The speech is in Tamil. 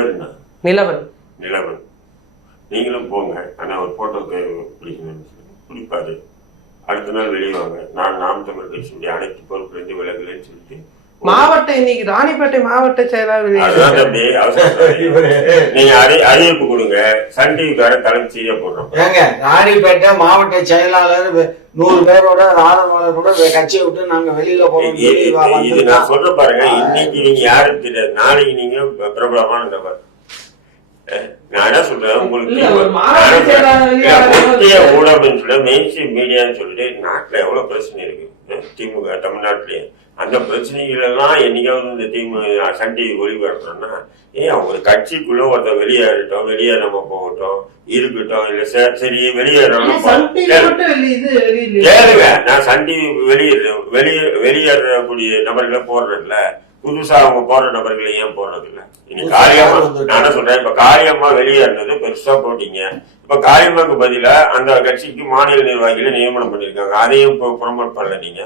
பேர் என்ன? நிலவன். நிலவன். நீங்களும் போங்க. ஆனா ஒரு போட்டோ பிடிக்கணும்னு சொல்லி பிடிப்பாரு. அடுத்த நாள் வெளியே வாங்க. நான் நாம் தமிழ் கட்சியுடைய அனைத்து பொறுப்பிலிருந்து விலகுலேன்னு சொல்லிட்டு மாவட்ட இன்னைக்கு ராணிப்பேட்டை மாவட்ட செயலாளர் நீங்க அறிவிப்பு கொடுங்க. சன் டிவிக்கார தலைமைச்சியா போடுறோம். ஏங்க ராணிப்பேட்டை மாவட்ட செயலாளர் 100 பேரோட ஆதரவாளரோட கட்சியை விட்டு நாங்க வெளியில போறோம். இது நான் சொல்ற பாருங்க. இன்னைக்கு நீங்க யாரும் தெரியாது, நாளைக்கு நீங்க பிரபலமான நபர். நான் என்ன சொல்றேன், உங்களுக்கு ஊடகம் சொல்ல மெயின்ஸ்ட்ரீம் மீடியான்னு சொல்லிட்டு நாட்டுல எவ்வளவு பிரச்சனை இருக்கு திமுக தமிழ்நாட்டிலேயே. அந்த பிரச்சனைகள் எல்லாம் என்னைக்காவது இந்த சன் டிவி ஒளிபரப்புறோம்னா அவங்க கட்சிக்குள்ள ஒருத்தர் வெளியேறட்டும், வெளியேறாம போகட்டும், இருக்கட்டும். இல்ல சரி வெளியேறணும் கேளுங்க. நான் சன் டிவி வெளியேறக்கூடிய நபர்களை போடுறதில்ல, புதுசா அவங்க போடுற நபர்களை ஏன் போடுறது இல்ல? இன்னைக்கு காளியம்மா நான் என்ன சொல்றேன், இப்ப காளியம்மா வெளியேறினது பெருசா போட்டீங்க. இப்ப காளியம்மாக்கு பதிலா அந்த கட்சிக்கு மாநில நிர்வாகிகளை நியமனம் பண்ணிருக்காங்க. அதையும் ப்ரொமோட் பண்ணல நீங்க.